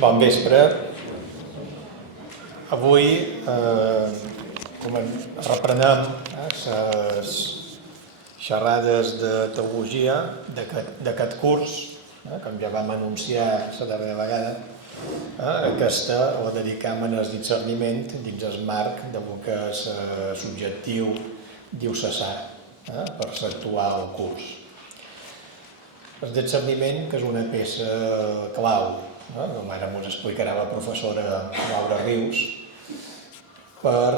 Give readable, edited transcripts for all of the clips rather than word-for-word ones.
Bon vespre. Avui reprenem les xerrades de teologia d'aquest curs, com ja vam anunciar la darrera vegada. Aquesta la dedicam al discerniment dins el marc del que és subjectiu diocesà per l'actual curs. El discerniment, que és una peça clau, com ara ens explicarà la professora Laura Rius, per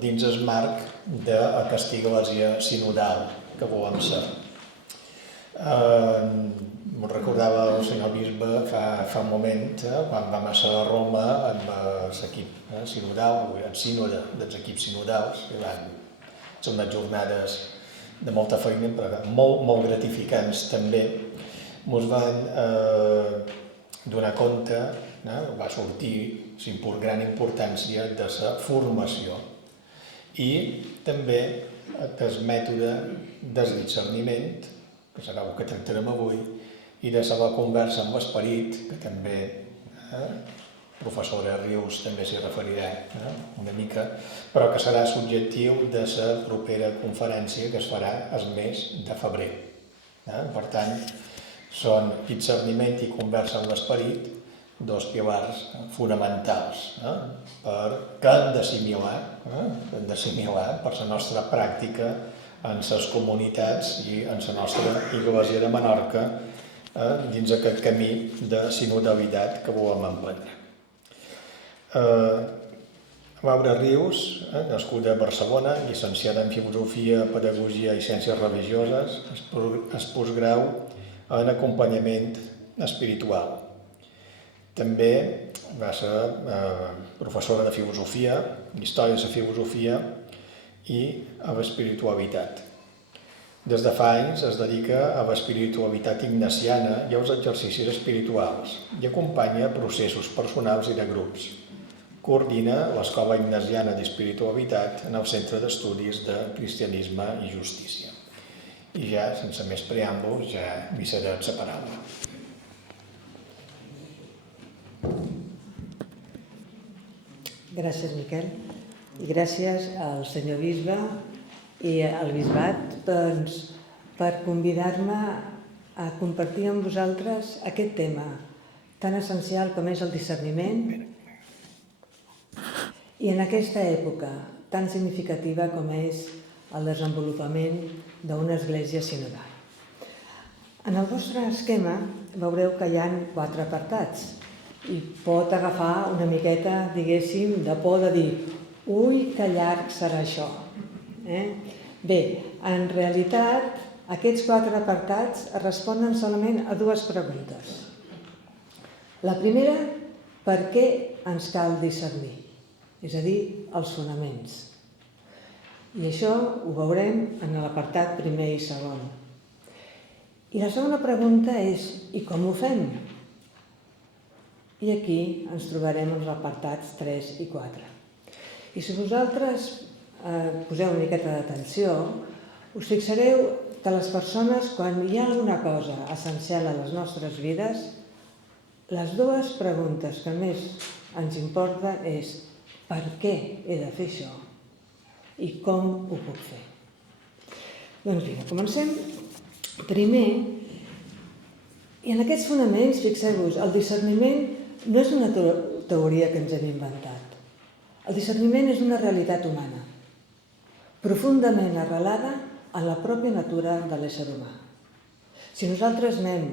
dins el marc d'aquesta església sinodal que volem ser. Me'n recordava el senyor bisbe fa un moment, quan vam ser a Roma amb l'equip sinodal, el sínode dels equips sinodals, que van ser unes jornades de molta feina, però molt gratificants també. Ens van donar compte, va sortir la gran importància de la formació i també del mètode del discerniment, que serà el que tractarem avui, i de la conversa amb l'esperit, que també professora Rius també s'hi referirà una mica, però que serà subjectiu de la propera conferència que es farà el mes de febrer. Per tant, són discerniment i conversa amb l'esperit, dos pilars fonamentals que hem d'assimilar per la nostra pràctica en les comunitats i en la nostra Església de Menorca dins aquest camí de sinodalitat que volem emprendre. Laura Rius, nascuda a Barcelona, llicenciada en Filosofia, Pedagogia i Ciències Religioses, es postgrau en acompanyament espiritual. També va ser professora de filosofia, història de la filosofia i a l'espiritualitat. Des de fa anys es dedica a l'espiritualitat ignaciana i als exercicis espirituals i acompanya processos personals i de grups. Coordina l'Escola Ignasiana d'Espiritualitat en el Centre d'Estudis de Cristianisme i Justícia. I ja, sense més preàmbuls, ja li cedem la paraula. Gràcies, Miquel. I gràcies al senyor bisbe i al bisbat per convidar-me a compartir amb vosaltres aquest tema tan essencial com és el discerniment i en aquesta època tan significativa com és el desenvolupament d'una església sinodal. En el vostre esquema veureu que hi ha 4 apartats i pot agafar una miqueta, diguéssim, de por de dir ui, que llarg serà això. Bé, en realitat, aquests 4 apartats responen solament a 2 preguntes. La primera, per què ens cal discernir? És a dir, els fonaments. I això ho veurem en l'apartat primer i segon. I la segona pregunta és, i com ho fem? I aquí ens trobarem els apartats 3 i 4. I si vosaltres poseu una miqueta d'atenció, us fixareu que les persones, quan hi ha alguna cosa essencial a les nostres vides, les 2 preguntes que més ens importen és per què he de fer això i com ho puc fer. Doncs vinga, comencem. Primer, i en aquests fonaments, fixeu-vos, el discerniment no és una teoria que ens hem inventat. El discerniment és una realitat humana, profundament arrelada a la pròpia natura de l'ésser humà. Si nosaltres anem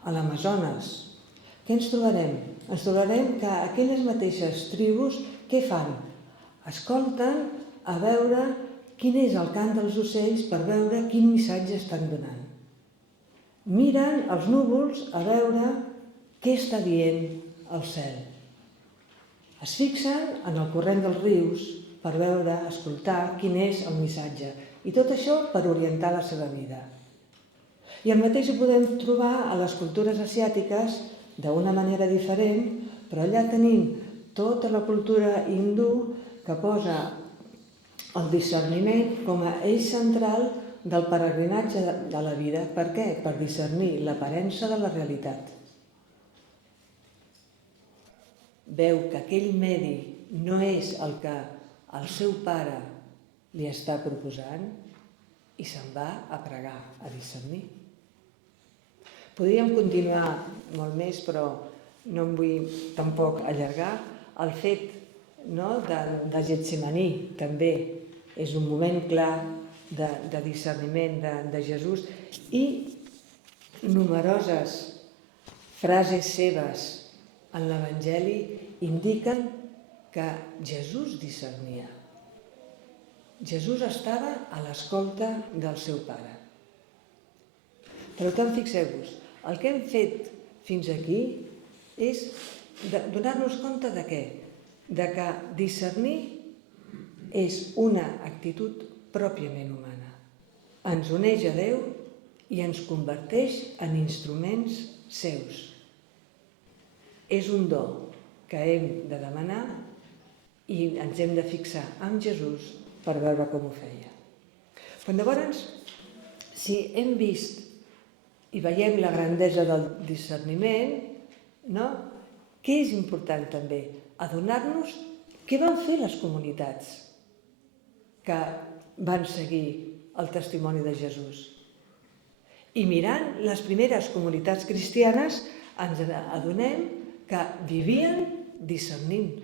a l'Amazones, què ens trobarem? Ens trobarem que aquelles mateixes tribus, què fan? Escolten a veure quin és el cant dels ocells per veure quin missatge estan donant. Miren els núvols a veure què està dient el cel. Es fixen en el corrent dels rius per veure, escoltar quin és el missatge. I tot això per orientar la seva vida. I el mateix ho podem trobar a les cultures asiàtiques d'una manera diferent, però allà tenim tota la cultura hindú que posa el discerniment com a eix central del peregrinatge de la vida. Per què? Per discernir l'aparença de la realitat. veu que aquell medi no és el que el seu pare li està proposant i se'n va a pregar, a discernir. Podríem continuar molt més, però no em vull tampoc allargar. El fet de Getsemaní també és un moment clar de discerniment de Jesús i numeroses frases seves en l'Evangeli indiquen que Jesús discernia. Jesús estava a l'escolta del seu pare. Per tant, fixeu-vos, el que hem fet fins aquí és donar-nos compte de què? De que discernir és una actitud pròpiament humana. Ens uneix a Déu i ens converteix en instruments seus. És un do que hem de demanar i ens hem de fixar en Jesús per veure com ho feia. Però llavors, si hem vist i veiem la grandesa del discerniment, què és important també? Adonar-nos què van fer les comunitats que van seguir el testimoni de Jesús. I mirant les primeres comunitats cristianes ens adonem que vivien discernint.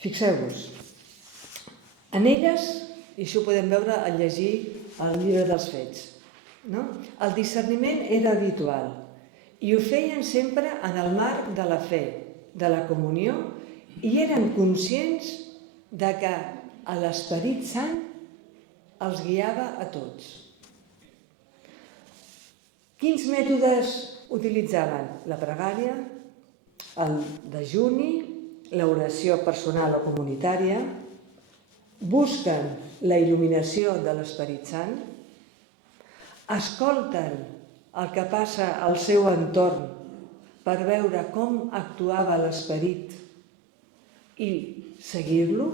Fixeu-vos, en elles, i això ho podem veure al llegir el llibre dels Fets, el discerniment era habitual i ho feien sempre en el marc de la fe, de la comunió, i eren conscients de que l'Esperit Sant els guiava a tots. Quins mètodes utilitzaven? La pregària, el dejuni, l'oració personal o comunitària, busquen la il·luminació de l'Esperit Sant, escolten el que passa al seu entorn per veure com actuava l'Esperit i seguir-lo.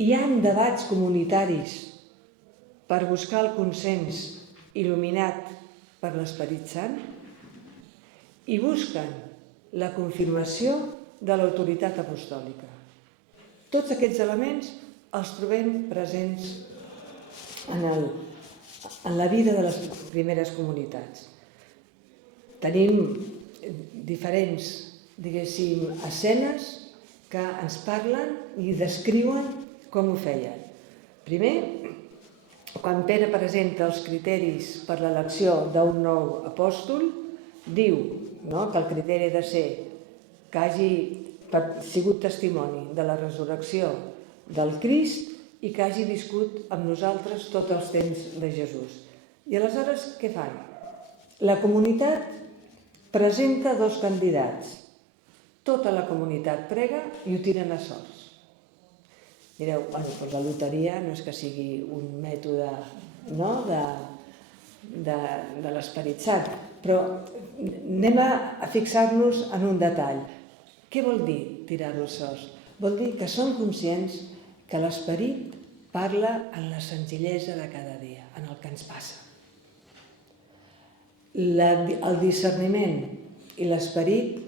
Hi ha debats comunitaris per buscar el consens il·luminat per l'Esperit Sant i busquen la confirmació de l'autoritat apostòlica. Tots aquests elements els trobem presents en la vida de les primeres comunitats. Tenim diferents, escenes que ens parlen i descriuen com ho feien. Primer, quan Pere presenta els criteris per l'elecció d'un nou apòstol, diu que el criteri ha de ser que hagi sigut testimoni de la resurrecció del Crist i que hagi viscut amb nosaltres tots els temps de Jesús. I aleshores què fan? La comunitat presenta dos candidats. Tota la comunitat prega i ho tiren a sorts. Mireu, la loteria no és que sigui un mètode de l'Esperit Sant, però anem a fixar-nos en un detall. Què vol dir tirar-ho a sorts? Vol dir que som conscients que l'Esperit parla en la senzillesa de cada dia, en el que ens passa. El discerniment i l'Esperit,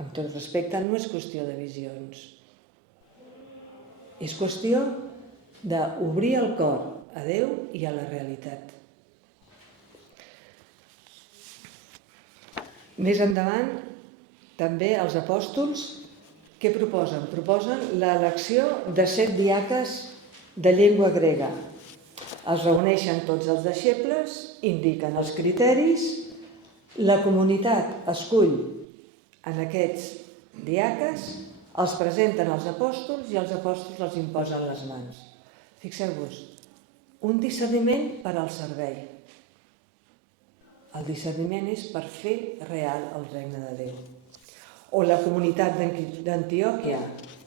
amb tot respecte, no és qüestió de visions. És qüestió d'obrir el cor a Déu i a la realitat. Més endavant, també els apòstols, què proposen? Proposen l'elecció de 7 diaques de llengua grega. Es reuneixen tots els deixebles, indiquen els criteris, la comunitat escull en aquests diaques, els presenten als apòstols i els apòstols els imposen les mans. Fixeu-vos, un discerniment per al servei. El discerniment és per fer real el regne de Déu. O la comunitat d'Antioquia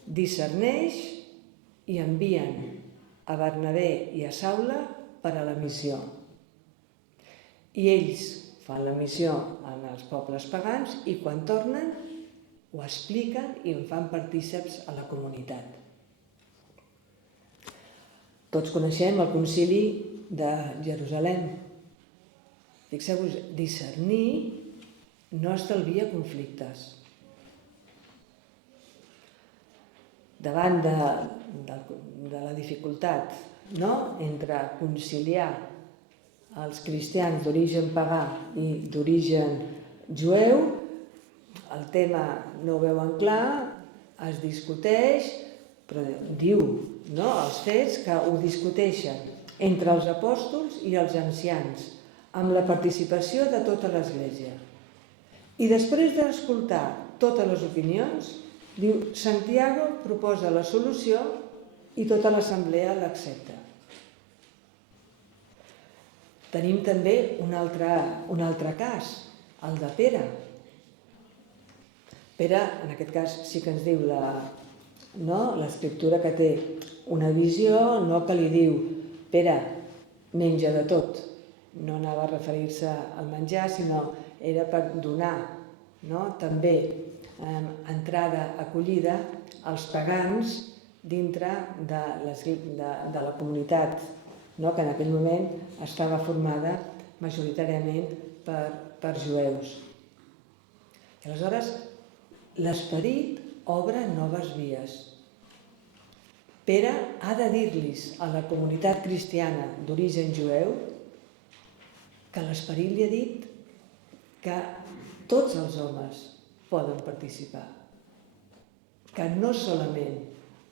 discerneix i envien a Bernabé i a Saula per a la missió. I ells fan la missió en els pobles pagans i quan tornen ho expliquen i en fan partíceps a la comunitat. Tots coneixem el concili de Jerusalem. Fixeu-vos, discernir no estalvia conflictes. Davant de la dificultat, entre conciliar els cristians d'origen pagà i d'origen jueu, el tema no ho veuen clar, es discuteix, però diu els fets que ho discuteixen entre els apòstols i els ancians, amb la participació de tota l'Església. I després d'escoltar totes les opinions, diu, Santiago proposa la solució i tota l'assemblea l'accepta. Tenim també un altre cas, el de Pere. Pere, en aquest cas, sí que ens diu l'escriptura que té una visió, que li diu, Pere, menja de tot. No anava a referir-se al menjar, sinó era per donar també entrada, acollida als pagans dintre de la comunitat, que en aquell moment estava formada majoritàriament per jueus. I aleshores l'esperit obre noves vies. Pere ha de dir-los a la comunitat cristiana d'origen jueu que l'esperit li ha dit que tots els homes poden participar, que no solament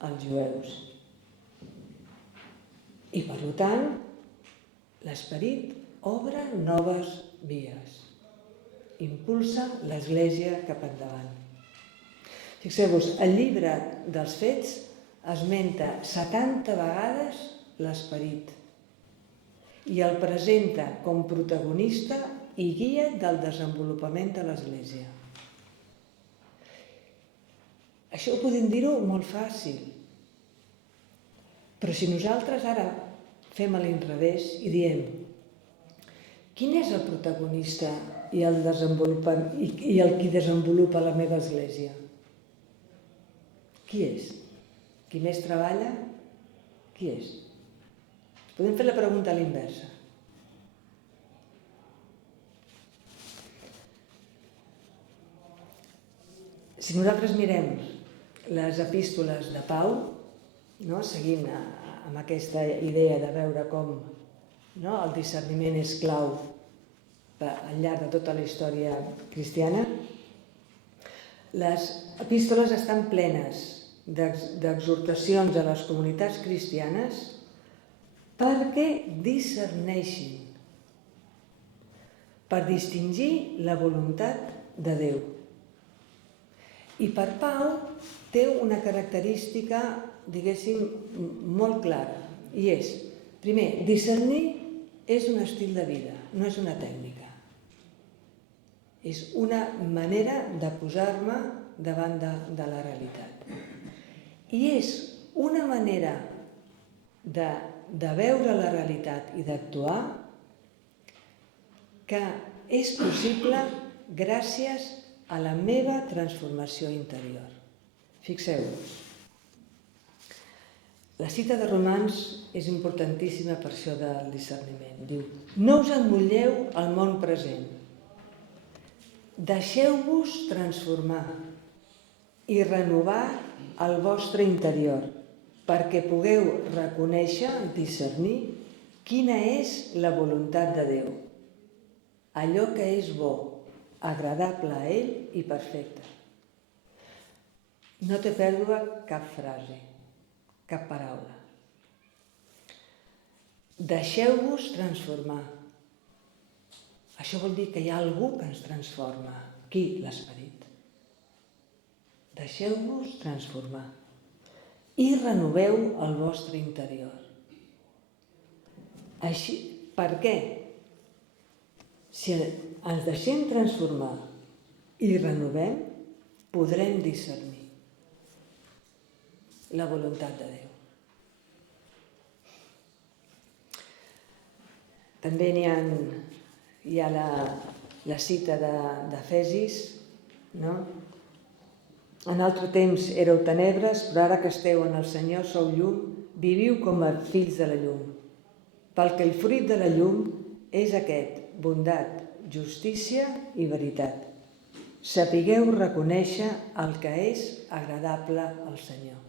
els jueus. I per tant, l'esperit obre noves vies, impulsa l'Església cap endavant. Fixeu-vos, el llibre dels Fets esmenta 70 vegades l'esperit i el presenta com protagonista i guia del desenvolupament de l'Església. Això ho podem dir-ho molt fàcil, però si nosaltres ara fem a l'inrevés i diem quin és el protagonista i el qui desenvolupa la meva Església? Qui és? Qui més treballa? Qui és? Podem fer la pregunta a l'inversa. Si nosaltres mirem les epístoles de Pau, seguint amb aquesta idea de veure com el discerniment és clau al llarg de tota la història cristiana, les epístoles estan plenes d'exhortacions a les comunitats cristianes perquè discerneixin, per distingir la voluntat de Déu. I per Pau té una característica, diguéssim, molt clara, i és, primer, discernir és un estil de vida, no és una tècnica. És una manera de posar-me davant de la realitat. I és una manera de veure la realitat i d'actuar que és possible gràcies a la meva transformació interior. Fixeu-vos, la cita de Romans és importantíssima per això del discerniment. Diu, no us emmotlleu al món present, deixeu-vos transformar i renovar el vostre interior perquè pugueu reconèixer, discernir, quina és la voluntat de Déu, allò que és bo, agradable a ell i perfecte. No té pèrdua cap frase, cap paraula. Deixeu-vos transformar. Això vol dir que hi ha algú que ens transforma. Qui? L'esperit. Deixeu-vos transformar i renoveu el vostre interior. Així, per què? Si ens deixem transformar i renovem, podrem discernir la voluntat de Déu. També hi ha la cita d'Efesis, no? En altre temps éreu tenebres, però ara que esteu en el Senyor sou llum, viviu com a fills de la llum. Perquè el fruit de la llum és aquest, bondat, justícia i veritat. sapigueu reconèixer el que és agradable al Senyor.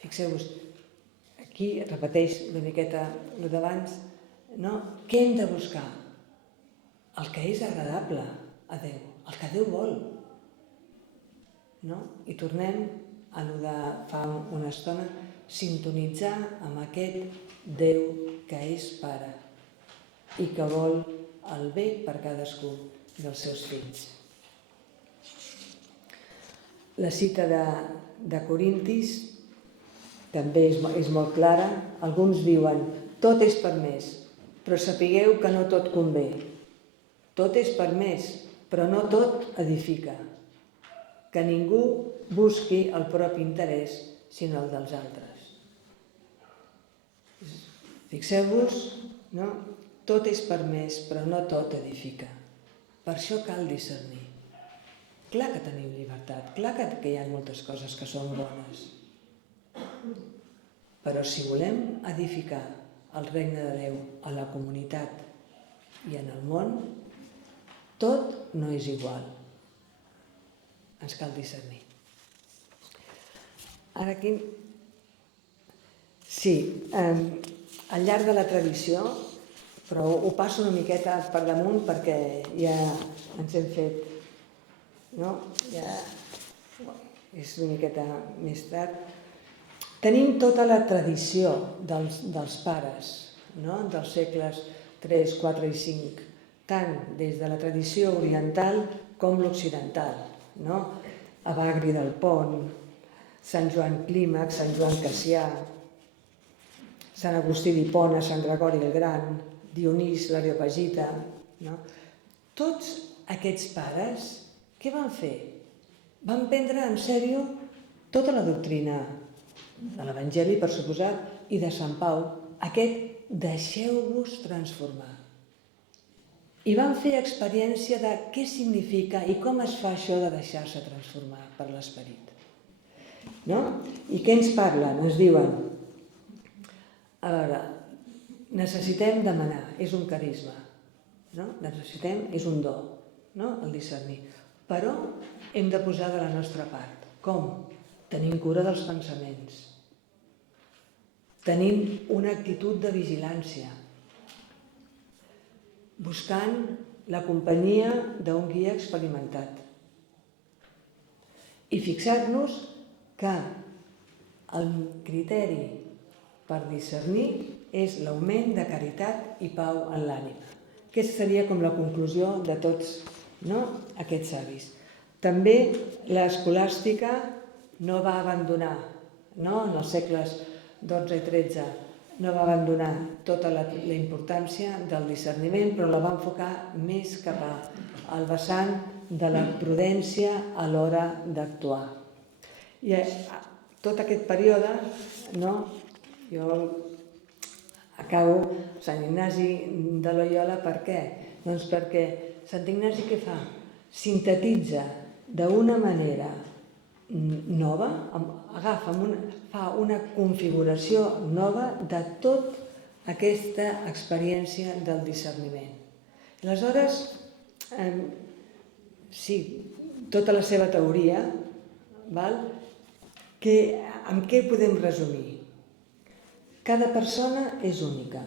Fixeu-vos, aquí repeteix una miqueta el d'abans, no? Què hem de buscar? El que és agradable a Déu, el que Déu vol. No? I tornem a lo de fa una estona, sintonitzar amb aquest Déu que és Pare i que vol el bé per cadascú dels seus fills. La cita de Corintis també és molt clara. Alguns diuen, tot és permès, però sapigueu que no tot convé. Tot és permès, però no tot edifica. Que ningú busqui el propi interès, sinó el dels altres. Fixeu-vos, no? Tot és permès, però no tot edifica. Per això cal discernir. Clar que tenim llibertat, clar que hi ha moltes coses que són bones. Però si volem edificar el regne de Déu a la comunitat i en el món, tot no és igual. Ens cal discernir. Ara aquí, sí, al llarg de la tradició, però ho passo una miqueta per damunt perquè ja ens hem fet, no? Ja és una miqueta més tard. Tenim tota la tradició dels pares, no? Dels segles 3, 4 i 5, tant des de la tradició oriental com l'occidental, no? Evagri del Pont, Sant Joan Clímax, Sant Joan Cassià, Sant Agustí d'Hipona, Sant Gregori el Gran, Dionís l'Areopagita, no? Tots aquests pares, què van fer? Van prendre en sèrio tota la doctrina de l'Evangeli, per suposat, i de Sant Pau, aquest deixeu-vos transformar. I van fer experiència de què significa i com es fa això de deixar-se transformar per l'Esperit. No? I què ens parlen? Ens diuen, a veure, necessitem demanar, és un carisma, no? Necessitem, és un do, no? El discernir. Però hem de posar de la nostra part. Com? Tenim cura dels pensaments. Tenim una actitud de vigilància. Buscant la companyia d'un guia experimentat. I fixar-nos que el criteri per discernir és l'augment de caritat i pau en l'ànima. Aquesta seria com la conclusió de tots, no? Aquests savis. També l'escolàstica no va abandonar, no? En els segles XII i XIII no va abandonar tota la importància del discerniment, però la va enfocar més cap al vessant de la prudència a l'hora d'actuar. I tot aquest període, no? Jo acabo Sant Ignasi de Loyola, per què? Doncs perquè Sant Ignasi què fa? Sintetitza d'una manera nova, fa una configuració nova de tota aquesta experiència del discerniment. Aleshores, sí, tota la seva teoria, amb què podem resumir? Cada persona és única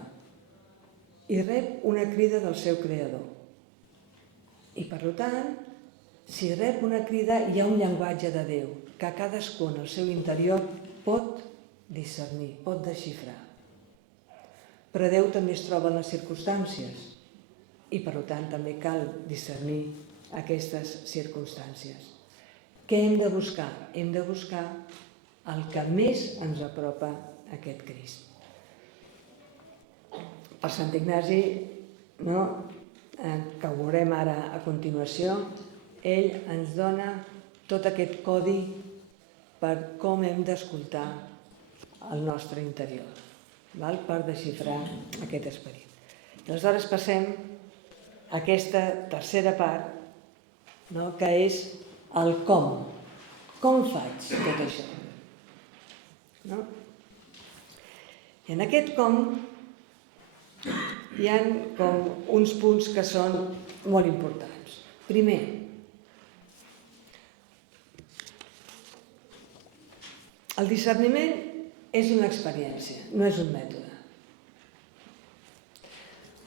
i rep una crida del seu creador. I per tant, si rep una crida, hi ha un llenguatge de Déu que cadascú en el seu interior pot discernir, pot desxifrar. Però Déu també es troba en les circumstàncies i per tant també cal discernir aquestes circumstàncies. Què hem de buscar? Hem de buscar el que més ens apropa a aquest Crist. Per Sant Ignasi, que ho veurem ara a continuació, ell ens dona tot aquest codi per com hem d'escoltar el nostre interior, per desxifrar aquest esperit. Aleshores passem a aquesta tercera part, que és el com. Com faig tot això? I en aquest com hi ha com uns punts que són molt importants. Primer, El discerniment és una experiència, no és un mètode.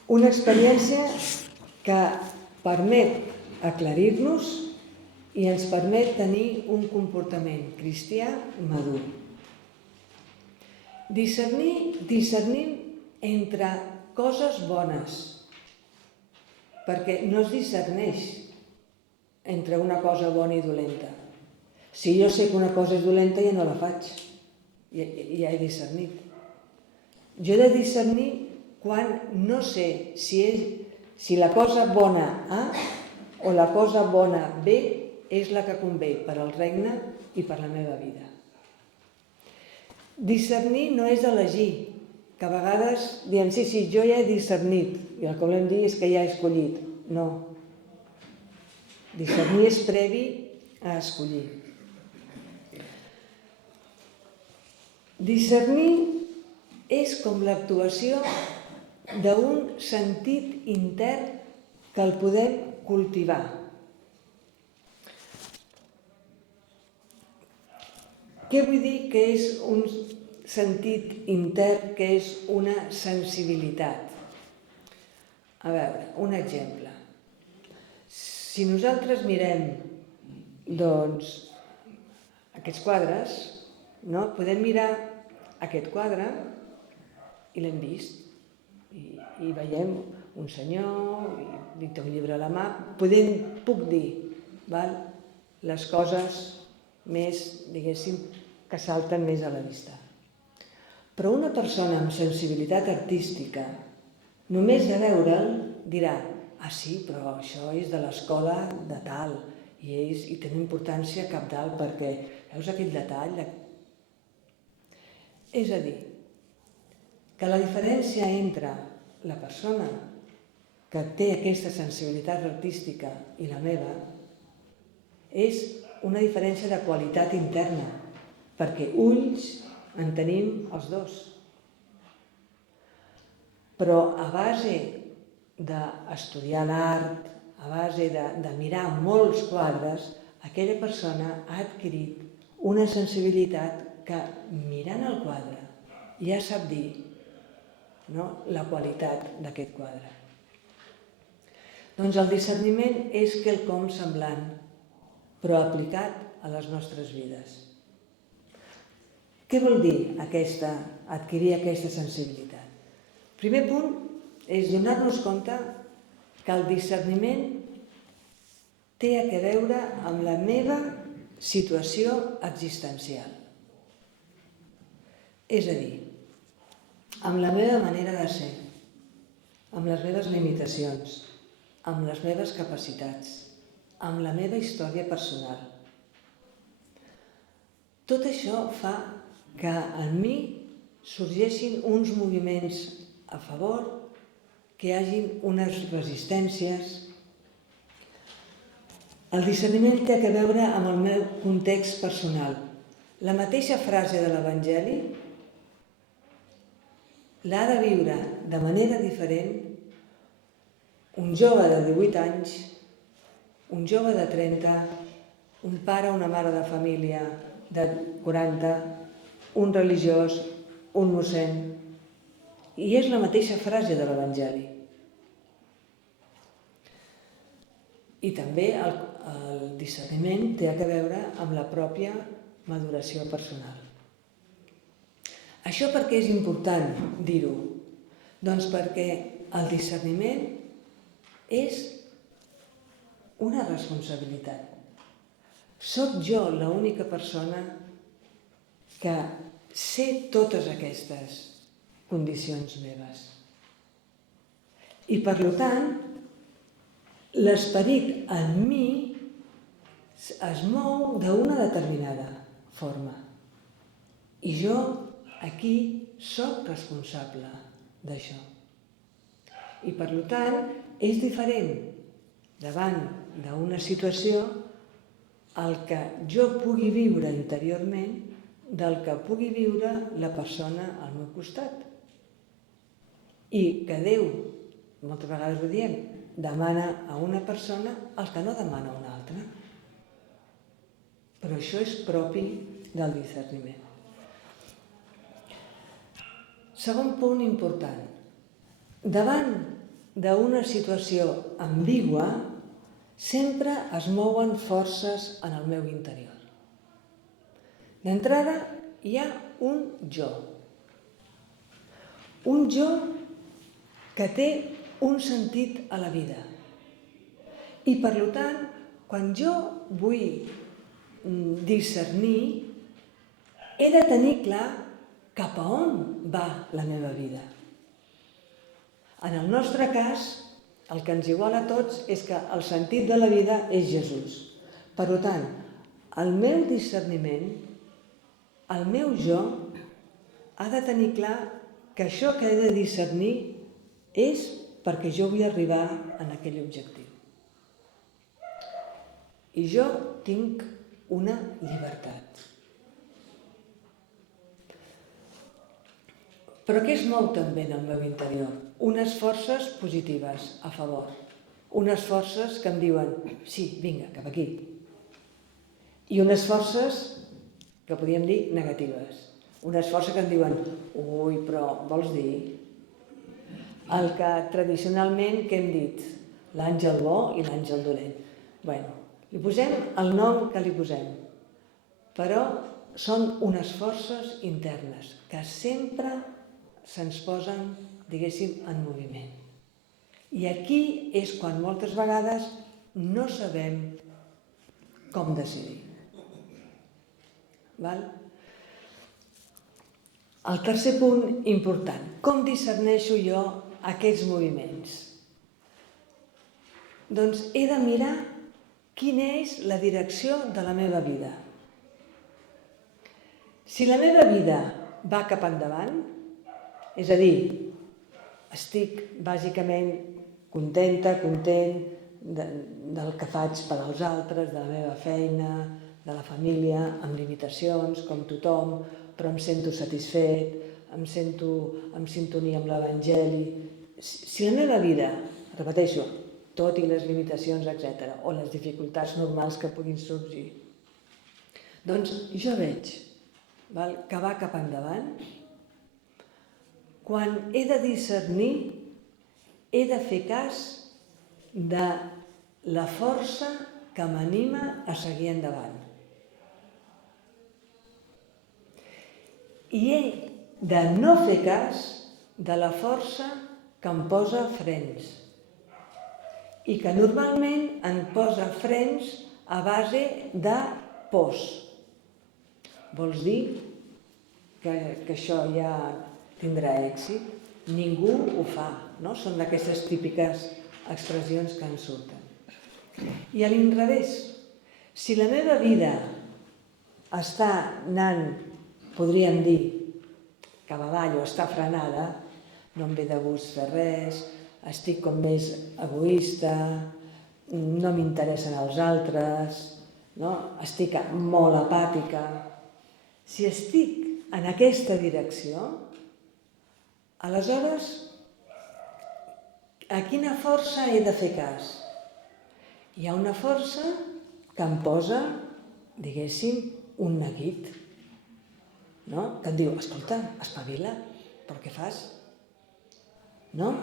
Una experiència que permet aclarir-nos i ens permet tenir un comportament cristià madur. Discernim entre coses bones, perquè no es discerneix entre una cosa bona i dolenta. Si jo sé que una cosa és dolenta, ja no la faig, ja he discernit. Jo he de discernir quan no sé si la cosa bona A o la cosa bona B és la que convé per al regne i per la meva vida. Discernir no és elegir, que a vegades diem, sí, jo ja he discernit, i el que volem dir és que ja he escollit. No. Discernir és previ a escollir. Discernir és com l'actuació d'un sentit intern que el podem cultivar. Què vull dir que és un sentit intern, que és una sensibilitat? A veure, un exemple. Si nosaltres mirem, doncs, aquests quadres, no? Podem mirar aquest quadre i l'hem vist. I veiem un senyor, i té un llibre a la mà. Puc dir, val? Les coses més, diguéssim, que salten més a la vista. Però una persona amb sensibilitat artística, només de veure'l, dirà, ah sí, però això és de l'escola de tal, i té una importància cabdal perquè veus aquell detall. És a dir, que la diferència entre la persona que té aquesta sensibilitat artística i la meva és una diferència de qualitat interna, perquè ulls en tenim els dos. Però a base d'estudiar l'art, a base de mirar molts quadres, aquella persona ha adquirit una sensibilitat que, mirant el quadre, ja sap dir, no?, la qualitat d'aquest quadre. Doncs el discerniment és quelcom semblant, però aplicat a les nostres vides. Què vol dir adquirir aquesta sensibilitat? El primer punt és donar-nos compte que el discerniment té a veure amb la meva situació existencial. És a dir, amb la meva manera de ser, amb les meves limitacions, amb les meves capacitats, amb la meva història personal. Tot això fa que en mi sorgeixin uns moviments a favor, que hi hagin unes resistències. El discerniment té a veure amb el meu context personal. La mateixa frase de l'Evangeli l'ha de viure de manera diferent un jove de 18 anys, un jove de 30, un pare o una mare de família de 40, un religiós, un mossèn. I és la mateixa frase de l'Evangeli. I també el discerniment té a veure amb la pròpia maduració personal. Això per què és important dir-ho? Doncs perquè el discerniment és una responsabilitat. Soc jo l'única persona que sé totes aquestes condicions meves. I per tant, l'esperit en mi es mou d'una determinada forma. I jo aquí soc responsable d'això. I per tant, és diferent davant d'una situació el que jo pugui viure interiorment del que pugui viure la persona al meu costat. I que Déu, moltes vegades ho diem, demana a una persona el que no demana a una altra. Però això és propi del discerniment. Segon punt important. Davant d'una situació ambigua, sempre es mouen forces en el meu interior. D'entrada, hi ha un jo. Un jo que té un sentit a la vida. I per tant, quan jo vull discernir, he de tenir clar cap a on va la meva vida. En el nostre cas, el que ens iguala a tots és que el sentit de la vida és Jesús. Per tant, el meu discerniment, el meu jo, ha de tenir clar que això que he de discernir és perquè jo vull arribar a aquell objectiu. I jo tinc una llibertat. Però què es mou també en el meu interior? Unes forces positives, a favor. Unes forces que em diuen, sí, vinga, cap aquí. I unes forces que podríem dir negatives. Unes forces que em diuen, ui, però vols dir? El que tradicionalment, què hem dit? L'àngel bo i l'àngel dolent. Bé, li posem el nom que li posem, però són unes forces internes que sempre se'ns posen, diguéssim, en moviment. I aquí és quan moltes vegades no sabem com decidir. Val? El tercer punt important, com discerneixo jo aquests moviments? Doncs he de mirar quina és la direcció de la meva vida. Si la meva vida va cap endavant, és a dir, estic bàsicament content del que faig per als altres, de la meva feina, de la família, amb limitacions, com tothom, però em sento satisfet, em sento en sintonia amb l'Evangeli. Si la meva vida, repeteixo, tot i les limitacions, etc., o les dificultats normals que puguin sorgir, doncs jo veig que va cap endavant. Quan he de discernir, he de fer cas de la força que m'anima a seguir endavant. I he de no fer cas de la força que em posa frens i que normalment em posa frens a base de pors. Vols dir que això ja tindrà èxit? Ningú ho fa, no? Són d'aquestes típiques expressions que ens surten. I a l'inrevés, si la meva vida està anant, podríem dir, cap avall o està frenada, no em ve de gust fer res, estic com més egoista, no m'interessen els altres, no? Estic molt apàtica. Si estic en aquesta direcció, aleshores, a quina força he de fer cas? Hi ha una força que em posa, diguéssim, un neguit, no? Que em diu, escolta, espavila, però què fas? No?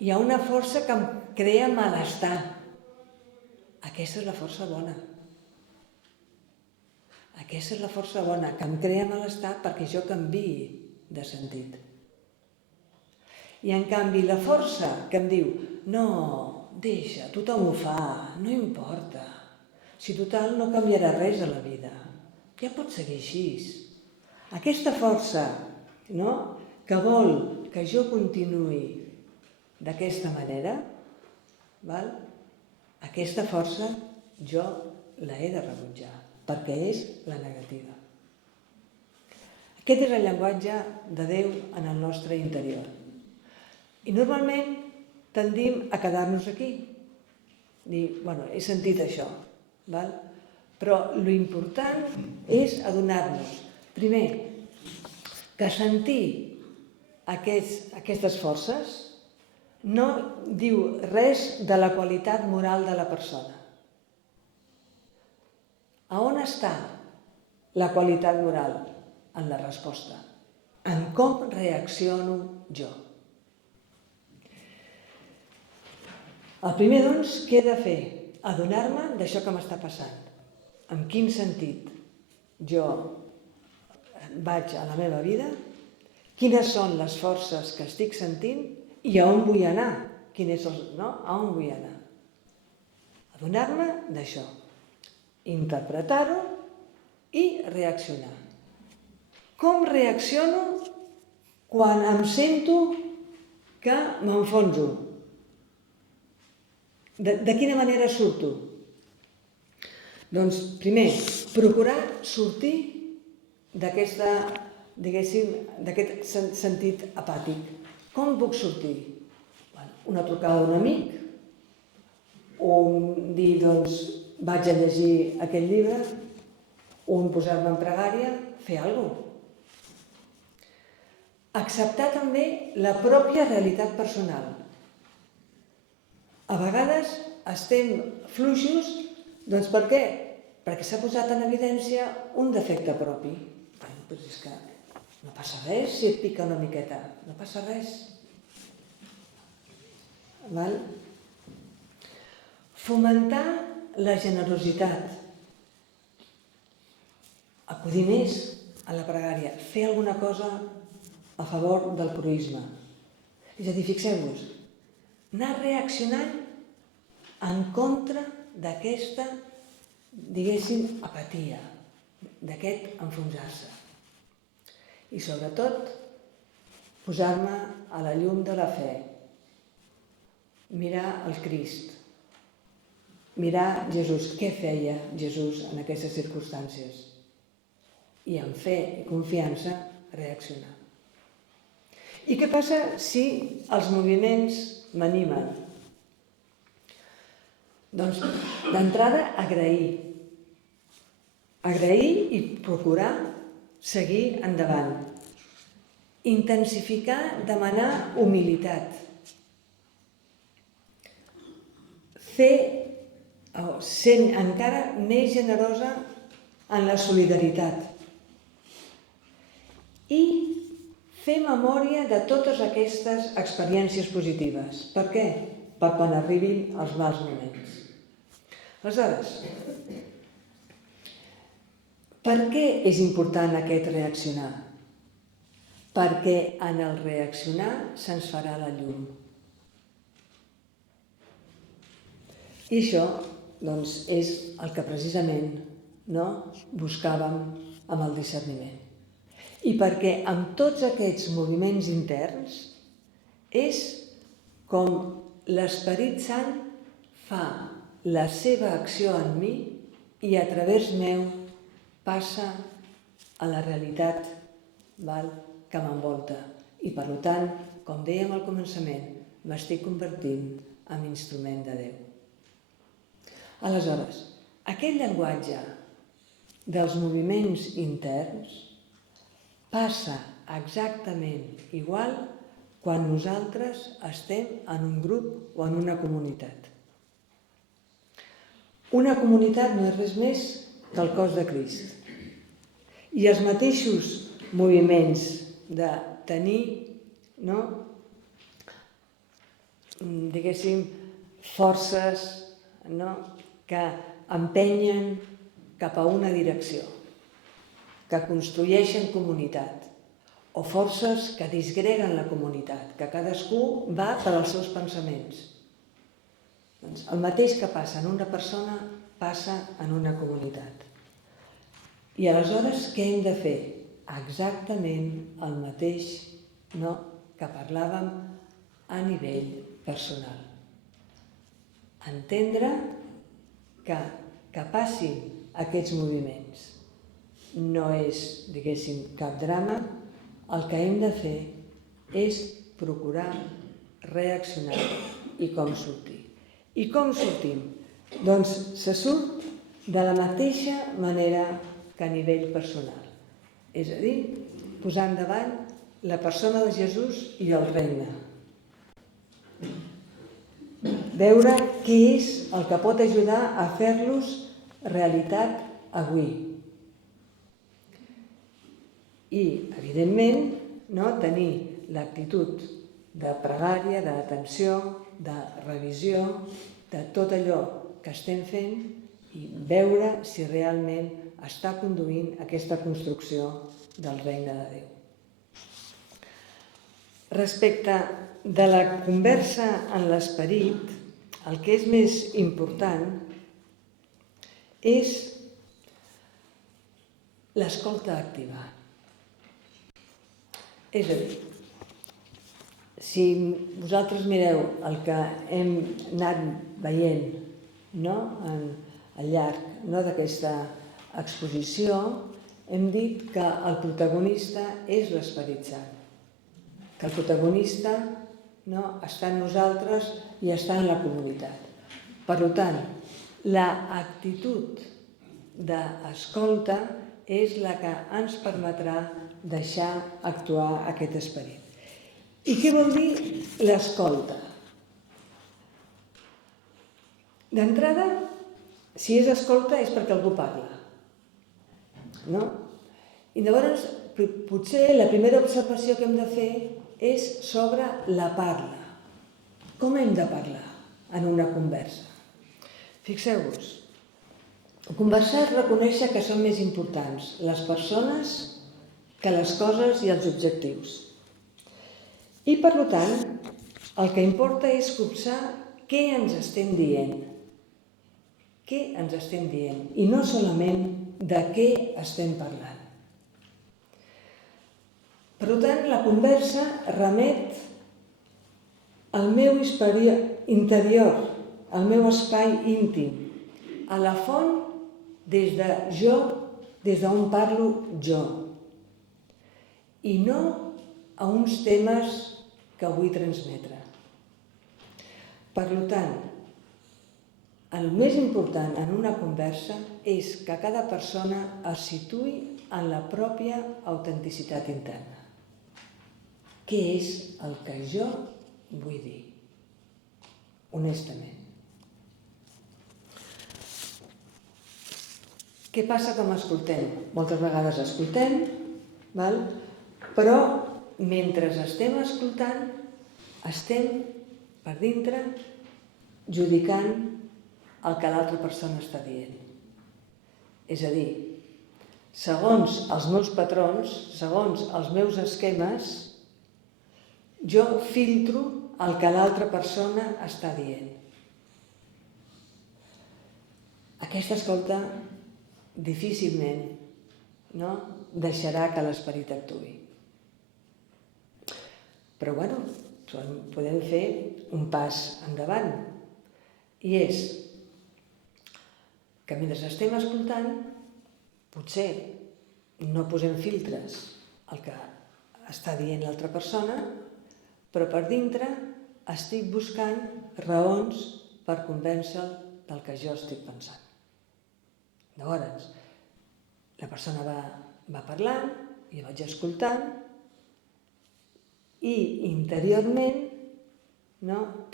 Hi ha una força que em crea malestar. Aquesta és la força bona. Aquesta és la força bona, que em crea malestar perquè jo canviï de sentit. I en canvi la força que em diu, no, deixa, tothom ho fa, no importa. Si total no canviarà res a la vida, ja pot seguir així. Aquesta força, no?, que vol que jo continuï d'aquesta manera, val? Aquesta força jo la he de rebutjar, perquè és la negativa. Aquest és el llenguatge de Déu en el nostre interior. I normalment tendim a quedar-nos aquí. Dir, bueno, he sentit això, val? Però l'important és adonar-nos, primer, que sentir aquestes forces no diu res de la qualitat moral de la persona. A on està la qualitat moral? En la resposta. en com reacciono jo. El primer, doncs, què he de fer? Adonar-me d'això que m'està passant. En quin sentit jo vaig a la meva vida, quines són les forces que estic sentint i a on vull anar. A on vull anar? Adonar-me d'això, interpretar-ho i reaccionar. Com reacciono quan em sento que m'enfonso? De quina manera surto? Doncs, primer, procurar sortir d'aquest sentit apàtic. Com puc sortir? Una trucada a un amic, un dir, doncs, vaig a llegir aquest llibre, un posar-me en pregària, fer alguna cosa. Acceptar també la pròpia realitat personal. A vegades estem fluixos, doncs per què? Perquè s'ha posat en evidència un defecte propi. Doncs és que no passa res si et pica una miqueta, no passa res. Val? Fomentar la generositat. Acudir més a la pregària, fer alguna cosa a favor del proisme. És a dir, fixeu-vos, anar reaccionant en contra d'aquesta, diguéssim, apatia, d'aquest enfonsar-se. I sobretot, posar-me a la llum de la fe, mirar el Crist, mirar Jesús, què feia Jesús en aquestes circumstàncies, i amb fe i confiança reaccionar. I què passa si els moviments m'animen? Doncs, d'entrada, agrair. Agrair i procurar seguir endavant. Intensificar, demanar humilitat. Sent encara més generosa en la solidaritat. I fer memòria de totes aquestes experiències positives. Per què? Per quan arribin els mals moments. Aleshores, per què és important aquest reaccionar? Perquè en el reaccionar se'ns farà la llum. I això, doncs, és el que precisament buscàvem amb el discerniment. I perquè amb tots aquests moviments interns és com l'Esperit Sant fa la seva acció en mi i a través meu passa a la realitat que m'envolta. I per tant, com dèiem al començament, m'estic convertint en instrument de Déu. Aleshores, aquest llenguatge dels moviments interns passa exactament igual quan nosaltres estem en un grup o en una comunitat. Una comunitat no és res més que el cos de Crist. I els mateixos moviments de tenir, diguéssim, forces que empenyen cap a una direcció, que construeixen comunitat, o forces que disgreguen la comunitat, que cadascú va per als seus pensaments. Doncs el mateix que passa en una persona passa en una comunitat. I aleshores què hem de fer? Exactament el mateix que parlàvem a nivell personal. Entendre que passin aquests moviments no és, diguéssim, cap drama. El que hem de fer és procurar reaccionar i com sortir. I com sortim? Doncs se surt de la mateixa manera que a nivell personal. És a dir, posar endavant la persona de Jesús i el regne. Veure què és el que pot ajudar a fer-los realitat avui. I, evidentment, tenir l'actitud de pregària, d'atenció, de revisió de tot allò que estem fent i veure si realment està conduint aquesta construcció del regne de Déu. Respecte de la conversa en l'esperit, el que és més important és l'escolta activa. És a dir, si vosaltres mireu el que hem anat veient al llarg d'aquesta exposició, hem dit que el protagonista és l'Esperit Sant, que el protagonista està en nosaltres i està en la comunitat. Per tant, l'actitud d'escolta és la que ens permetrà deixar actuar aquest esperit. I què vol dir l'escolta? D'entrada, si és escolta és perquè algú parla, no? I llavors, potser la primera observació que hem de fer és sobre la parla. Com hem de parlar en una conversa? Fixeu-vos, conversar és reconèixer que són més importants les persones que les coses i els objectius. I, per tant, el que importa és copsar què ens estem dient. Què ens estem dient i no solament de què estem parlant. Per tant, la conversa remet al meu interior, al meu espai íntim, a la font des d'on parlo jo, i no a uns temes que vull transmetre. Per tant, el més important en una conversa és que cada persona es situï en la pròpia autenticitat interna. Què és el que jo vull dir? Honestament. Què passa quan escoltem? Moltes vegades escoltem, però mentre estem escoltant, estem per dintre judicant el que l'altra persona està dient. És a dir, segons els meus patrons, segons els meus esquemes, jo filtro el que l'altra persona està dient. Aquesta escolta difícilment deixarà que l'esperit actuï. Però podem fer un pas endavant, i és que mentre estem escoltant, potser no posem filtres al que està dient l'altra persona, però per dintre estic buscant raons per convèncer-lo del que jo estic pensant. Llavors, la persona va parlant, i vaig escoltant, i interiorment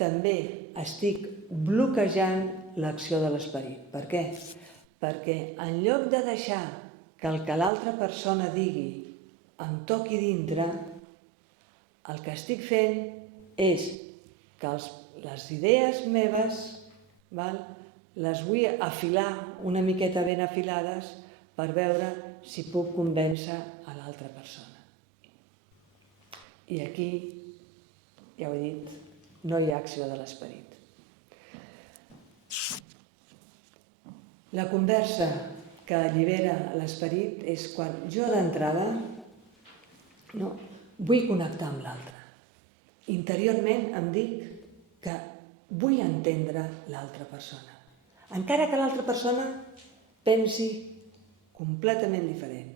també estic bloquejant l'acció de l'esperit. Per què? Perquè en lloc de deixar que el que l'altra persona digui em toqui dintre, el que estic fent és que les idees meves les vull afilar una miqueta ben afilades per veure si puc convèncer a l'altra persona. I aquí, ja ho he dit, no hi ha acció de l'esperit. La conversa que allibera l'esperit és quan jo d'entrada vull connectar amb l'altre. Interiorment em dic que vull entendre l'altra persona, encara que l'altra persona pensi completament diferent.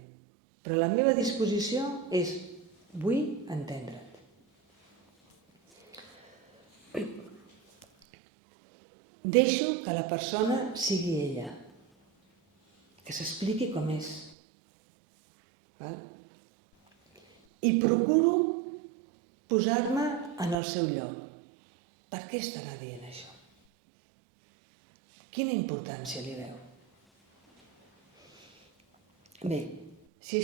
Però la meva disposició és vull entendre't. Deixo que la persona sigui ella, que s'expliqui com és. I procuro posar-me en el seu lloc. Per què estarà dient això? Quina importància li veu? Bé, si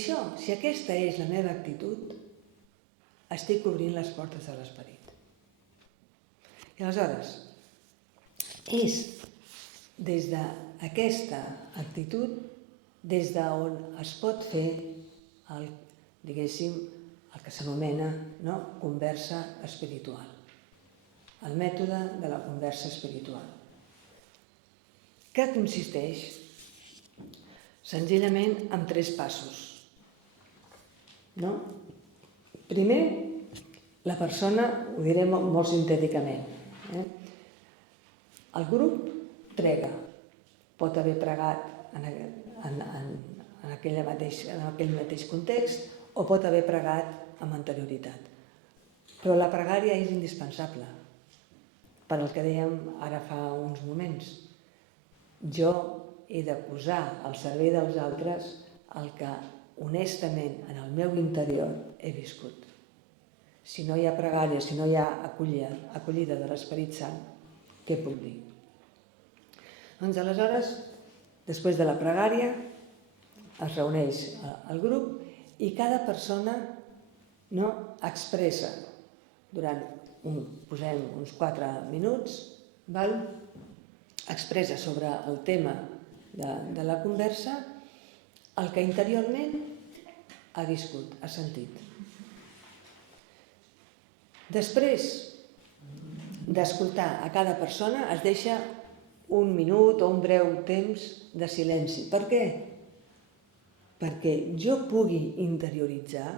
aquesta és la meva actitud, estic obrint les portes de l'esperit. I aleshores, és des d'aquesta actitud des d'on es pot fer diguéssim, el que s'anomena conversa espiritual, el mètode de la conversa espiritual, que consisteix senzillament en 3 passos. Primer, la persona, ho diré molt sintèticament, el grup prega, pot haver pregat en aquell mateix context o pot haver pregat amb anterioritat. Però la pregària és indispensable, per al que dèiem ara fa uns moments. Jo he de posar al servei dels altres el que honestament en el meu interior he viscut. Si no hi ha pregària, si no hi ha acollida de l'Esperit Sant, què puc dir? Doncs aleshores, després de la pregària, es reuneix el grup i cada persona expressa durant, posem uns 4 minuts, expressa sobre el tema de la conversa el que interiorment ha viscut, ha sentit. Després d'escoltar a cada persona es deixa un minut o un breu temps de silenci. Per què? Perquè jo pugui interioritzar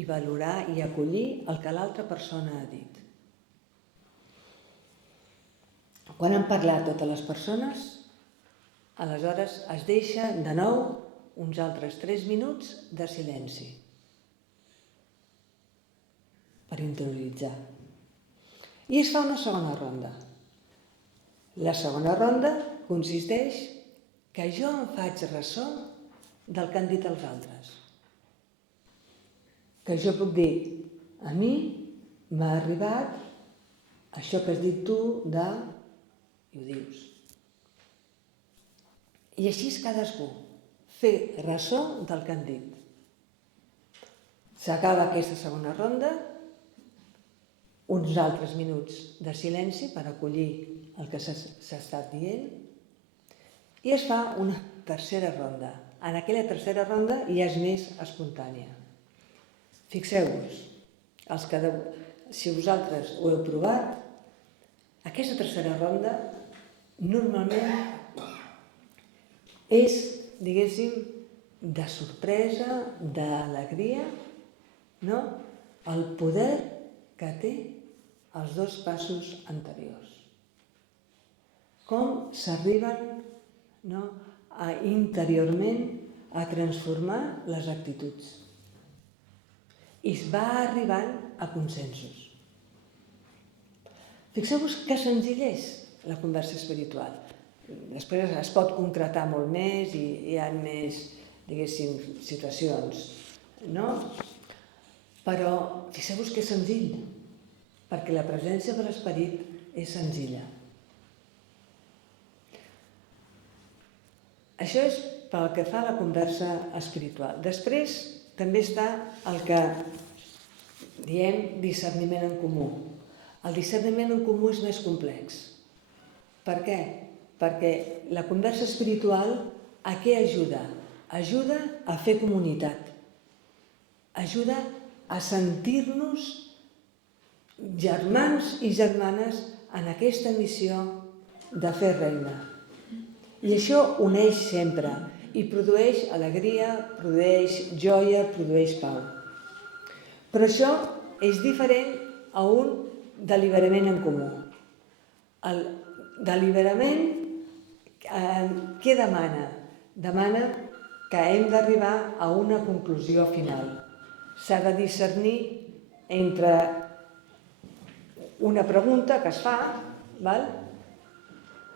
i valorar i acollir el que l'altra persona ha dit. Quan han parlat totes les persones, aleshores es deixa de nou uns altres 3 minuts de silenci per interioritzar. I es fa una segona ronda. La segona ronda consisteix que jo em faig ressò del que han dit els altres. Que jo puc dir, a mi m'ha arribat això que has dit tu de... i ho dius. I així és cadascú, fer ressò del que han dit. S'acaba aquesta segona ronda, uns altres minuts de silenci per acollir el que s'ha estat dient i es fa una tercera ronda. En aquella tercera ronda ja és més espontània. Fixeu-vos, si vosaltres ho heu provat, aquesta tercera ronda normalment és, diguéssim, de sorpresa, d'alegria, el poder que té els 2 passos anteriors. Com s'arriben interiorment a transformar les actituds. I es va arribant a consensos. Fixeu-vos que senzill és la conversa espiritual. Després es pot concretar molt més i hi ha més, diguéssim, situacions, Però fixeu-vos que és senzill, perquè la presència de l'esperit és senzilla. Això és pel que fa a la conversa espiritual. Després també està el que diem discerniment en comú. El discerniment en comú és més complex. Per què? Perquè la conversa espiritual a què ajuda? Ajuda a fer comunitat. Ajuda a sentir-nos germans i germanes en aquesta missió de fer reina. I això uneix sempre i produeix alegria, produeix joia, produeix pau. Però això és diferent a un deliberament en comú. El deliberament què demana? Demana que hem d'arribar a una conclusió final. S'ha de discernir entre una pregunta que es fa,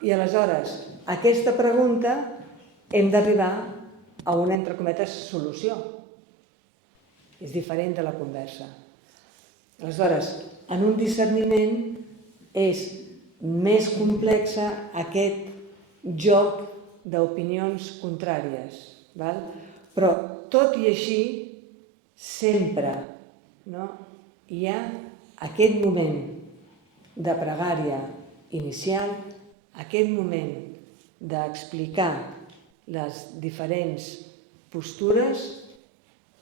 i aleshores aquesta pregunta hem d'arribar a una, entre cometes, solució. És diferent de la conversa. Aleshores, en un discerniment és més complex aquest joc d'opinions contràries. Però, tot i així, sempre hi ha aquest moment de pregària inicial, aquest moment d'explicar les diferents postures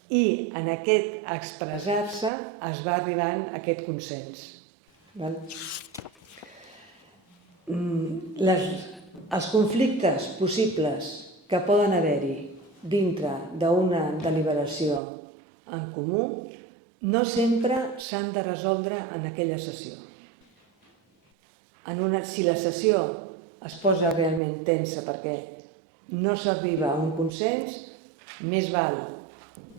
i en aquest expressar-se es va arribant a aquest consens. Els conflictes possibles que poden haver-hi dintre d'una deliberació en comú no sempre s'han de resoldre en aquella sessió. Si la sessió es posa realment tensa perquè no s'arriba a un consens, més val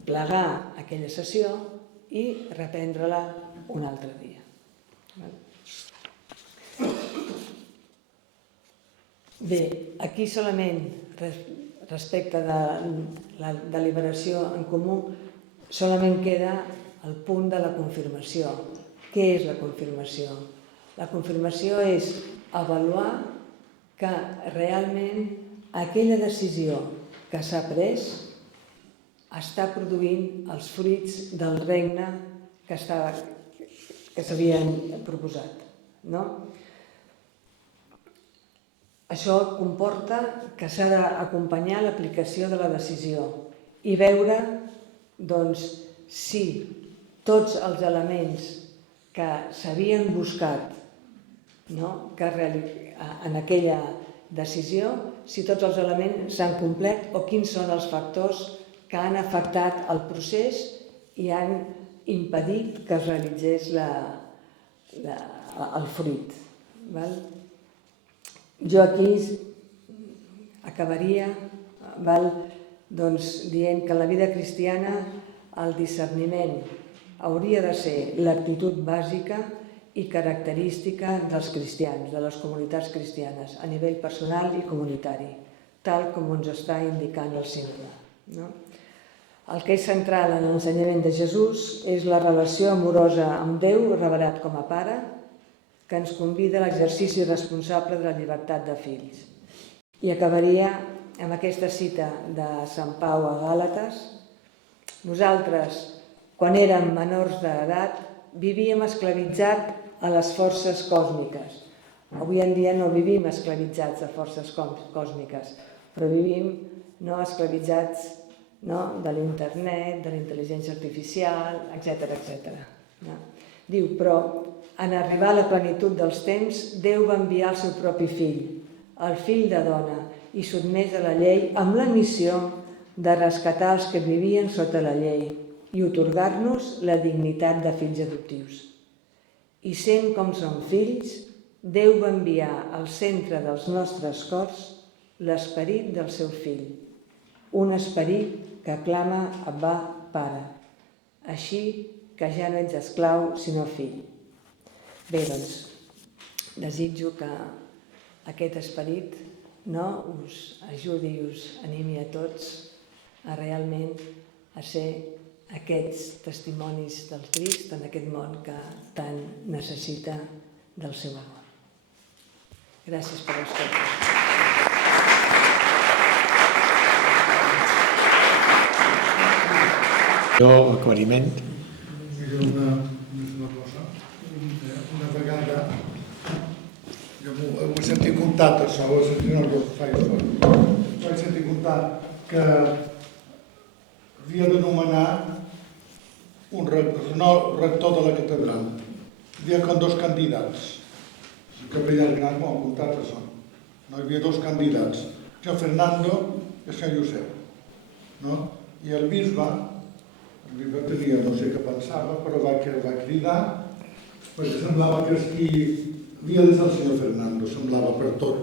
plegar aquella sessió i reprendre-la un altre dia. Bé, aquí solament respecte de la deliberació en comú solament queda el punt de la confirmació. Què és la confirmació? La confirmació és avaluar que realment aquella decisió que s'ha pres està produint els fruits del regne que s'havien proposat. Això comporta que s'ha d'acompanyar l'aplicació de la decisió i veure si tots els elements que s'havien buscat en aquella decisió, si tots els elements s'han complert o quins són els factors que han afectat el procés i han impedit que es realitzés el fruit. Jo aquí acabaria dient que en la vida cristiana el discerniment hauria de ser l'actitud bàsica i característica dels cristians, de les comunitats cristianes, a nivell personal i comunitari, tal com ens està indicant el símbol. El que és central en l'ensenyament de Jesús és la relació amorosa amb Déu, revelat com a Pare, que ens convida a l'exercici responsable de la llibertat de fills. I acabaria amb aquesta cita de Sant Pau a Gàlates. Nosaltres, quan érem menors d'edat, vivíem esclavitzats a les forces còsmiques. Avui en dia no vivim esclavitzats a forces còsmiques, però vivim esclavitzats de l'internet, de la intel·ligència artificial, etc. Diu, però en arribar a la plenitud dels temps, Déu va enviar el seu propi fill, el fill de dona, i sotmès a la llei amb la missió de rescatar els que vivien sota la llei i atorgar-nos la dignitat de fills adoptius. I sent com som fills, Déu va enviar al centre dels nostres cors l'esperit del seu fill, un esperit que clama Abba, Pare, així que ja no ets esclau sinó fill. Bé, doncs, desitjo que aquest esperit us ajudi i us animi a tots a realment a ser aquests testimonis del Crist en aquest món que tant necessita del seu amor. Gràcies per escoltar. Aclariment. Una cosa. Una vegada ho he sentit comptat, això, ho he sentit en el que faig fora. Ho he sentit comptat que havia de nomenar un rector de la catedral. Hi havia com 2 candidats. El capellà Gran m'ho ha comptat, això. Hi havia 2 candidats, el Fernando i el senyor Josep. I el bisbe tenia, no sé què pensava, però va cridar, perquè semblava que havia de ser el senyor Fernando, semblava per tot.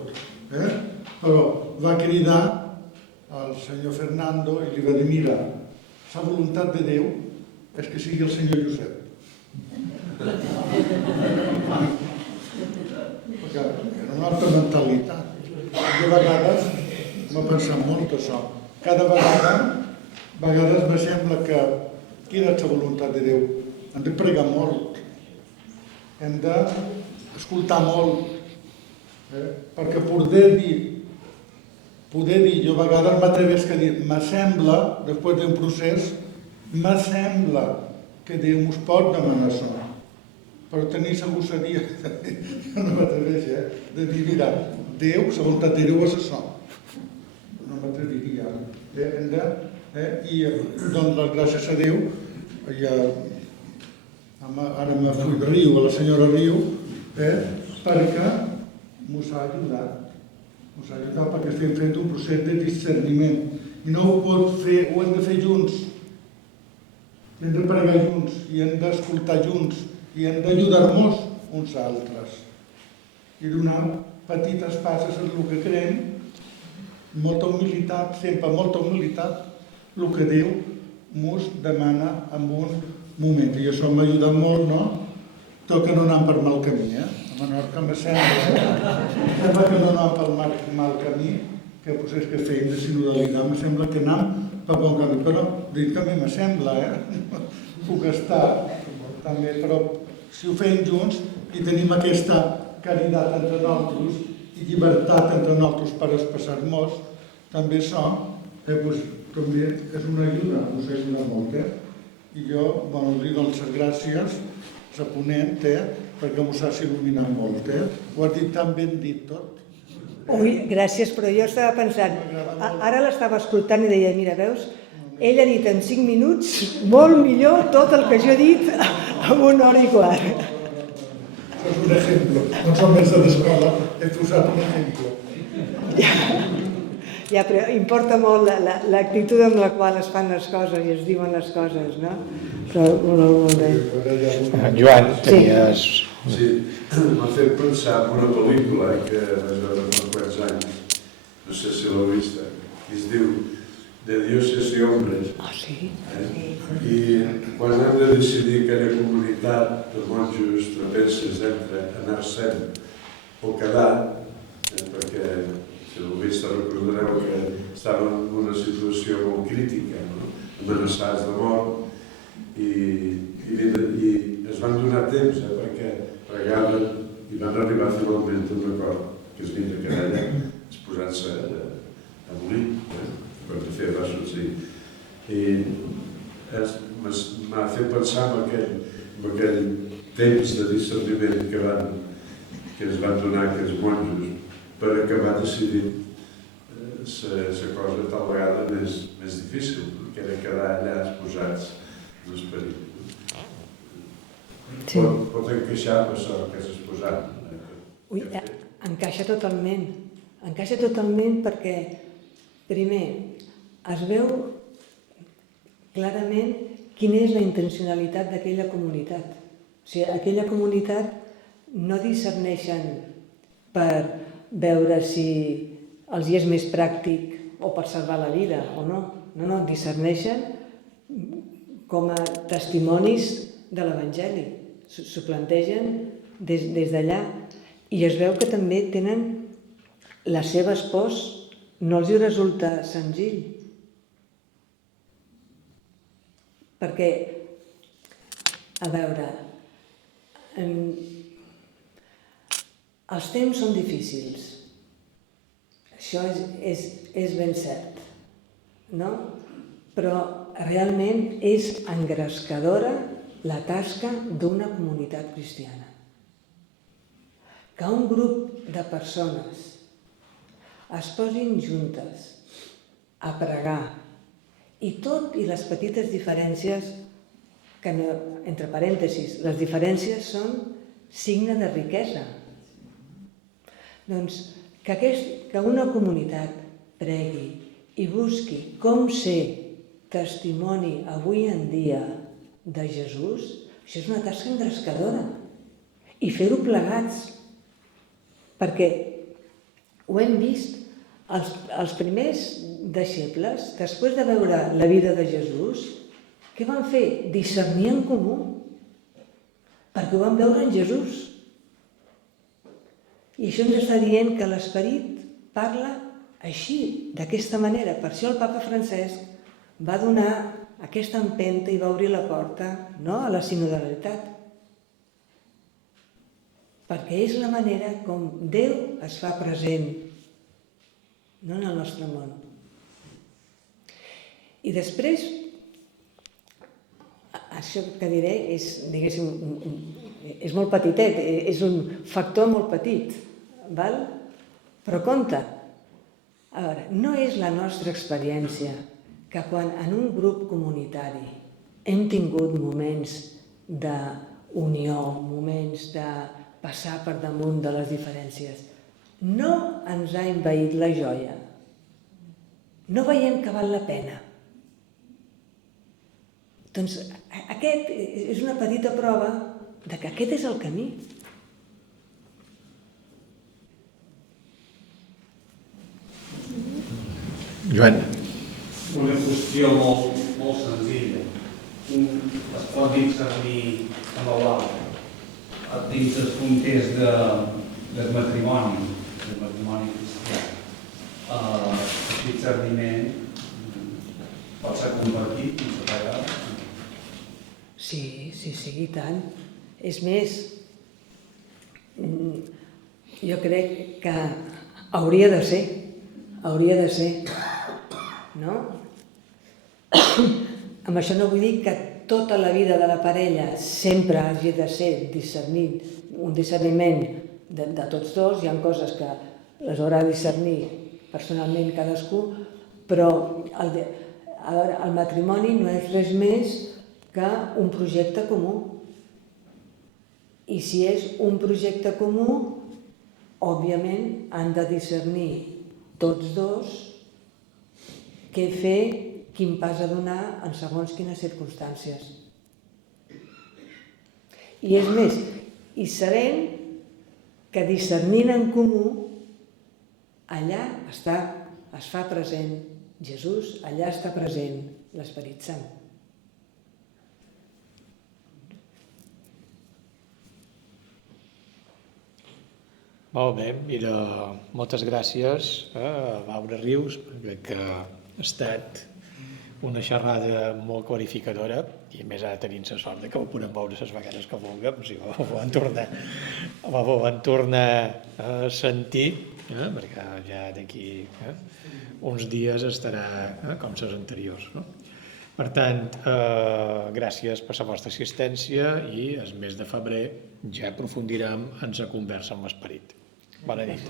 Però va cridar al senyor Fernando i li va dir, mira, la voluntat de Déu és que sigui el senyor Josep. Perquè era una altra mentalitat. De vegades m'ha pensat molt això. Cada vegades me sembla que quina és la voluntat de Déu? Hem de pregar molt, hem d'escoltar molt, perquè poder dir, jo a vegades m'atrevesc a dir, me sembla, després d'un procés, me sembla que Déu mos pot demanar això. Però tenir la gossadia, no m'atreveix, de dir, mira, Déu, la voluntat de Déu és això. No m'atreviria. I doncs les gràcies a Déu, ara me fui de Riu, a la senyora Riu, perquè mos ha ajudat. Mos ha ajudat perquè estem fent un procés de discerniment. I no ho pot fer, ho hem de fer junts. Hem de pregar junts, i hem d'escoltar junts, i hem d'ajudar-nos uns a altres. I donar petites passes en el que creiem, molta humilitat, sempre molta humilitat, el que Déu mos demana en un moment. I això m'ha ajudat molt, no? Toca no anar per mal camí, A Menorca me sembla que no anar per mal camí, que el procés que feim de sinodalitat, me sembla que anem per bon camí, però dic també me sembla, puc estar també, però si ho fem junts i tenim aquesta caritat entre nosaltres i llibertat entre nosaltres per expressar-nos, també això també és una ajuda, us ajuda molt. I jo li dono les gràcies, la ponent, perquè m'ho has il·luminat molt. Ho has dit tan ben dit tot. Ui, gràcies, però jo estava pensant, ara l'estava escoltant i deia, mira, veus, ell ha dit en 5 minuts molt millor tot el que jo he dit en 1 hora i quart. Això és un exemple. No som més de l'escola, he posat un exemple. Ja, però importa molt l'actitud amb la qual es fan les coses i es diuen les coses, no? Però molt bé. Joan, tenies... Sí, m'ha fet pensar en una pel·lícula que vaig veure fa quants anys, no sé si l'heu vista, que es diu De Dioses y Hombres. Ah, sí? I quan hem de decidir aquella comunitat de monjos traverses entre anar-se'n o quedar, perquè si l'heu vist recordareu que estaven en una situació molt crítica, amenaçats de mort, i es van donar temps perquè pregaven i van arribar finalment a un acord, que es havien de quedar allà, posant-se a morir, quan de fet va succeir. I m'ha fet pensar en aquell temps de discerniment que es van donar aquests monjos per acabar decidint la cosa tal vegada més difícil, que era quedar allà exposats en l'esperit. Sí. Pot encaixar amb això que has exposat. Ui, encaixa totalment perquè, primer, es veu clarament quina és la intencionalitat d'aquella comunitat. O sigui, aquella comunitat no discerneixen per veure si els hi és més pràctic o per salvar la vida o no. No, discerneixen com a testimonis de l'Evangeli. S'ho plantegen des d'allà i es veu que també tenen les seves pors, no els hi resulta senzill. Perquè, a veure, els temps són difícils. Això és ben cert, no? Però realment és engrescadora la tasca d'una comunitat cristiana. Que un grup de persones es posin juntes a pregar i tot i les petites diferències, que entre parèntesis, les diferències són signe de riquesa. Doncs que una comunitat pregui i busqui com ser testimoni avui en dia de Jesús, això és una tasca engrescadora. I fer-ho plegats, perquè ho hem vist, els primers deixebles, després de veure la vida de Jesús, què van fer? Discernir en comú, perquè ho van veure en Jesús. I això ens està dient que l'Esperit parla així, d'aquesta manera. Per això el papa Francesc va donar aquesta empenta i va obrir la porta, no?, a la sinodalitat. Perquè és la manera com Déu es fa present, no en el nostre món. I després, això que diré és, diguéssim, és molt petitet, és un factor molt petit, val? Però compte, a veure, no és la nostra experiència que quan en un grup comunitari hem tingut moments d'unió, moments de passar per damunt de les diferències, no ens ha envaït la joia, no veiem que val la pena. Doncs aquest és una petita prova de que aquest és el camí. Joan. Una qüestió molt senzilla. Es pot discernir amb l'altre dins del context del matrimoni cristià. El discerniment pot ser compartit i separat. Sí, i tant. És més, jo crec que hauria de ser, no? Amb això no vull dir que tota la vida de la parella sempre hagi de ser un discerniment de tots dos. Hi ha coses que les haurà de discernir personalment cadascú, però el matrimoni no és res més que un projecte comú. I si és un projecte comú, òbviament han de discernir tots dos què fer, quin pas a donar en segons quines circumstàncies. I és més, i sabent que discernint en comú, allà es fa present Jesús, allà està present l'Esperit Sant. Molt bé, mira, moltes gràcies a Laura Rius, crec que ha estat una xerrada molt clarificadora i a més ara tenim la sort que ho podem veure les vegades que vulguem, si la volen tornar a sentir, perquè ja d'aquí uns dies estarà com les anteriors. Per tant, gràcies per la vostra assistència i el mes de febrer ja aprofundirem en la conversa amb l'Esperit. Bona nit.